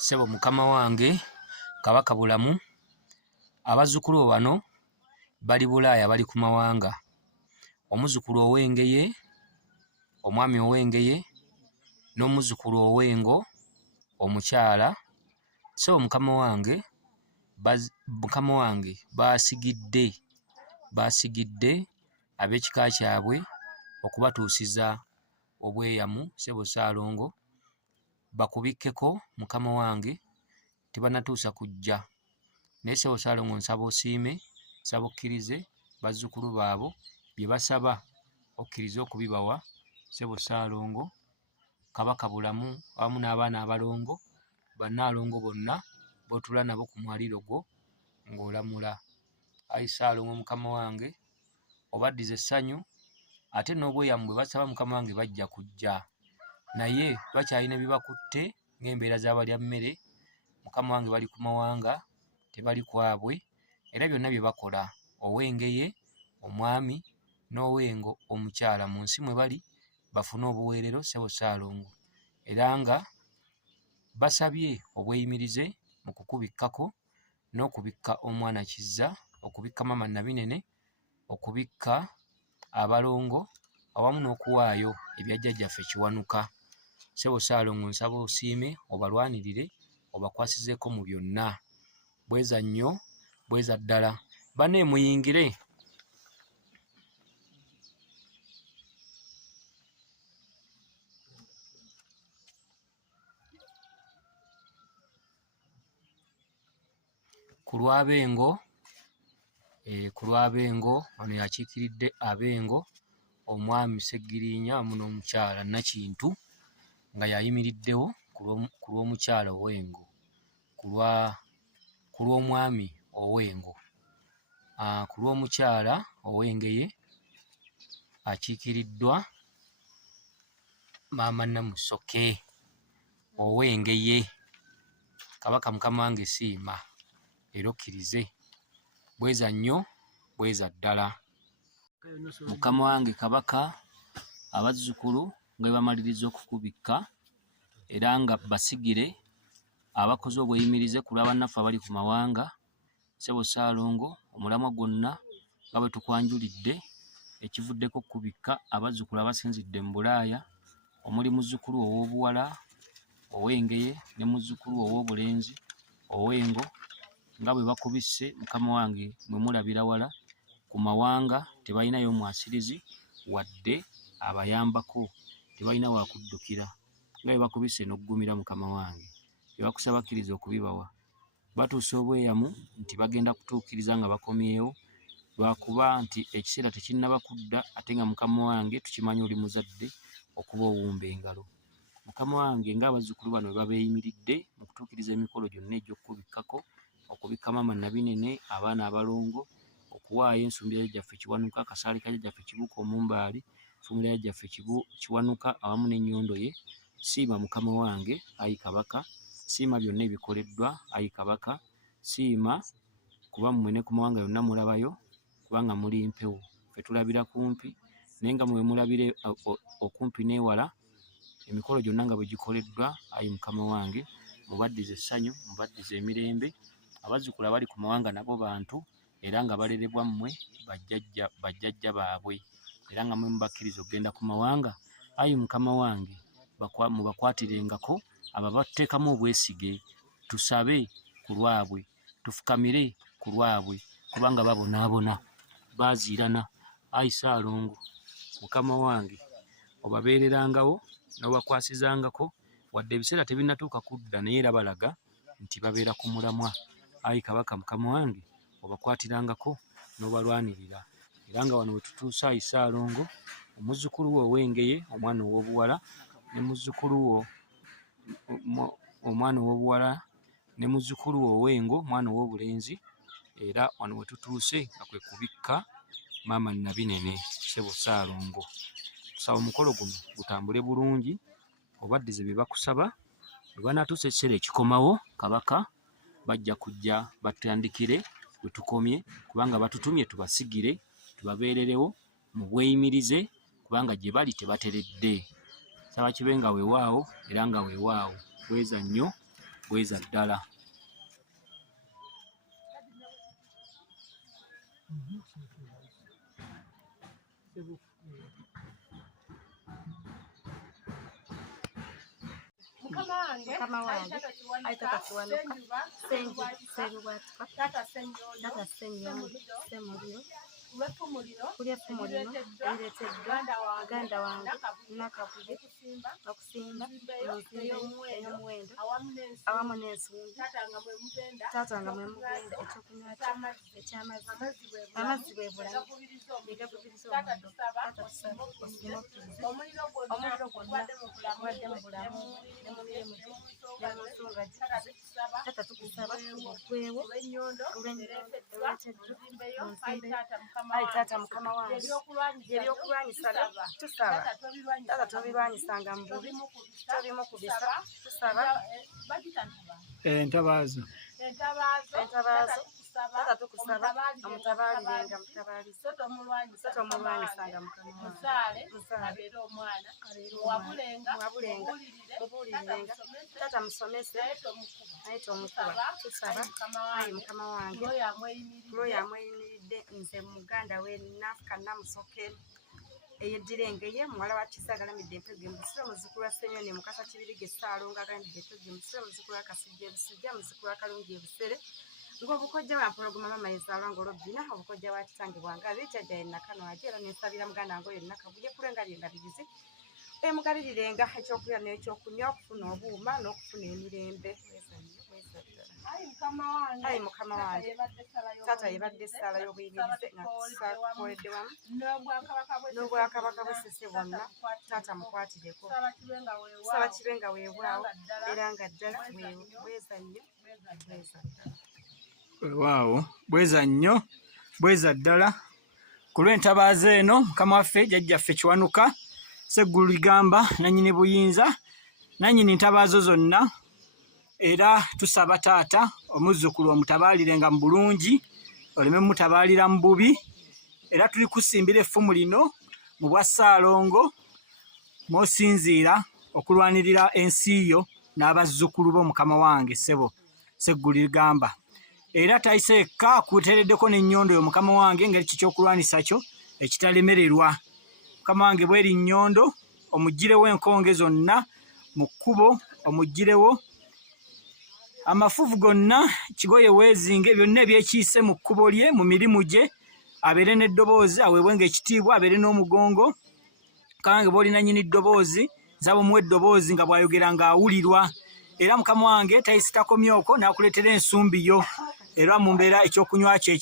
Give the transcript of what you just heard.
Sebo mukama wange Kabaka bulamu, abazzukulu bano bali Bulaaya, bali ku mawanga. Omuzzukulu ow'Engeye, omwami ow'Engeye n'omuzzukulu ow'Engo omukyala. Sebo mukama wange basigidde ab'ekika kyabwe okubatuusiza obweyamu. Sebo Ssaalongo bakubikkeko mukama wange tebanatuusa kujja, naye Sebo Ssaalongo nsaba osiime, nsaba okkirize bazzukulu baabo bye basaba okkirize okubibawa. Sebo Ssaalongo Kabaka bulamu awamu n'abaana abalongo bannaalongo bonna b'otula nabo ku mwaliiro gwo ng'olamula. Ayi Ssaalongo mukama wange obaddiza essanyu, ate n'obweyamu bwe basaba mukama wange bajja kujja, naye bakyalina bye bakutte ng'embeera z'abalya mmere. Mukama wange bali ku mawanga, tebali kwabwe, era byonna bye bakola ow'Engeye omwami n'ow'Engo omukyala mu nsi mwe bali bafune obuweerero. Sebo Ssaalongo era nga basabye obweyimirize mu kukubikkako n'okubikka omwana Kizza, okubikka Maama Nabinene, okubikka abalongo awamu n'okuwaayo ebya jjajjaffe Kiwanuka. Sebo Ssaalongo nsaba osiime obalwanirire, obakwasizeeko mu byonna. Bweza nnyo, bweza ddala. Banne muyingire. Ku lw'Abengo wano yakiikiridde Abengo omwami Sseggirinya wamu n'omukyala Nakintu nga yayimiriddewo ku lw'omukyala ow'Engo, ku lw'omwami ow'Engo. Ku lw'omukyala ow'Engeye akiikiriddwa Maama Namusoke ow'Engeye. Kabaka mukama wange siima era okkirize. Bweza nnyo, bweza ddala. Mukama wange Kabaka abazzukulu nga bwe bamaliriza okukubikka era nga basigire abakoze obweyimirize ku lwa bannaffe abali ku mawanga. Sebo Ssaalongo omulamwa gwonna nga bwe tukwanjulidde ekivuddeko okukubikka abazzukulu abasinzidde mu Bulaaya, omuli muzzukulu ow'obuwala ow'Engeye ne muzzukulu ow'obulenzi ow'Engo, nga bwe bakubisse mukama wange mwe mulabira wala ku mawanga. Tebalinayo mwasirizi wadde abayambako, tebalina wakuddukira, nga bwe bakubisse n'oggumira mukama wange. Bye bakusaba kkiriza okubibawa, batuusa obweyamu nti bagenda kutuukiriza nga bakomyewo, lwakuba nti ekiseera tekinnaba kudda ate nga mukama wange tukimanyi oli muzadde okuba owumba engalo. Mukama wange ng'abazzukulu bano bwe babeeyimiridde mu kutuukiriza emikolo gyonna egy'okukubikkako, okubikka Maama Nabinene, abaana abalongo, okuwaayo ensumbi ya jjajjaffe Kiwanuka, akasaale ka jjajjaffe Kibuuka Omumbaali, ensumbi ya jjajjaffe Kiwanuka awamu n'ennyondo ye. Siima mukama wange ayi Kabaka, siima byonna ebikoleddwa ayi Kabaka, siima kuba mmwe ne ku mawanga yonna mulabayo, kubanga muli mpewo, ffe tulabira kumpi, naye nga mwe mulabire okumpi n'ewala emikolo gyonna nga bwe gikoleddwa. Ayi mukama wange mubaddize essanyu, mubaddize emirembe. Abazzukulu abali ku mawanga nabo bantu era nga balerebwa mmwe bajjajja baabwe, era nga mwe mubakkiriza okugenda ku mawanga. Ayi mukama wange mubakwatirengako, ababateekamu obwesige, tusabe ku lwabwe, tufukamire ku lwabwe, kubanga babonaabona, baaziirana. Ayi Ssaalongo mukama wange obabeererangawo n'obakwasizangako, wadde ebiseera tebinnatuuka kudda naye era balaga nti babeera ku mulamwa. Ayi Kabaka mukama wange obakwatirangako n'obalwanirira, era nga wano we tutuuse ayi Ssaalongo, omuzzukulu wo ow'Engeye omwana ow'obuwala ne muzzukulu wo omwana ow'obuwala ne muzzukulu wo ow'Engo omwana ow'obulenzi, era wano we tutuuse nga kwe kubikka Maama Nabinene. Sebo Ssaalongo tusaba omukolo guno gutambule bulungi, obaddize bye bakusaba. Bwe banaatuusa ekiseera ekikomawo Kabaka bajja kujja batandikire we tukomye, kubanga batutumye tubasigire, tubabeererewo mu bweyimirize, kubanga gye bali tebateredde. Saba kibe nga weewaawo era nga weewaawo. Bweza nnyo, bweza ddala. Mukama wange aitata kuwanuka senju serubwatuka tata senyondo semuliro kulya fumuliro ebireeteddwa muganda wange nakabuye okusimba ey'omuwendo awamu n'ensumbi taata nga mwe mugenda ekyokunywa eky'amazzi amazzi bwe bulamu bigakubiriza omuddo taata tusaba osima okkirize omuliro gwonna ogwadde mu bulamu ne mu mirimu gye ne mu nsonga gye taata tukusaba ogwewo olw'ennyondo ereeteddwa mu nsimbe ayi taata mukama wange ebyokulwanyisa tusaba taata tobirwanyisanga mu bubi tobimukubisa tusaba entabaazo taata tukusaba omutabaalirenga mutabaalize sotomulwanyisanga mukama wange muwabulenga mubuulirenga taata musomese naye tomukuba tusaba ayi mukama wange lwoyo amweyimiridde nze muganda we nafukana musokero eyeddira engeye muwala wa kisagalamidde empege mbusire muzukulu wa senyoni mukasa kibirige saalonga agambidde empege mbusire muzukulu wa kasujja ebusujja muzukulu wa kalungi ebusere ng'obukojja bwa mpologoma mama yezaala ng'olobbina obukojja bwa kitange bwange abijjajja yenna kano ajeera nensabira muganda wange oyo nakabuye kulenga lyengabirizi emugabirirenga ekyokulya n'ekyokunywa okufuna obuuma n'okufuna emirembe ayi mukama wange taata yebadde essaala y'obuyimirize nga tusakoledde wamu n'obwakabaka bw'essese bwonna taata mukwatireko saba kibe nga weebwawo era nga ddala bweza nnyo bweza ddala. Waawo bweza nnyo bweza ddala ku lw'entabaaza eno mukama waffe jjajjaffe Kiwanuka Sseggulu Ligamba nannyini buyinza nannyini ntabaazo zonna era tusaba taata omuzzukulu omutabaalirenga mu bulungi oleme mutabaalira mu bubi era tuli kusimbira effumu lino mu bwa Ssaalongo mw'osinziira okulwanirira ensi yo n'abazzukulu bo mukama wange ssebo Sseggulu Ligamba era tayiseeka kuteereddeko n'ennyondo yo mukama wange ngeri kikyokulwanisa kyo ekitalemererwa mukama wange bweri nnyondo omuggirewo enkonge zonna mu kkubo omuggirewo amafuvu gonna kigoye weezinge byonna ebyekiise mu kkubo lye mu mirimu gye abeere n'eddoboozi aweebwenga ekitiibwa abeere n'omugongo kange bw'olina nnyini ddoboozi nsaba omuwa eddoboozi nga bw'ayogera ng'awulirwa era mukama wange tayisitakomyoko n'akuleetera ensumbi yo era mu mbeera ekyokunywa kye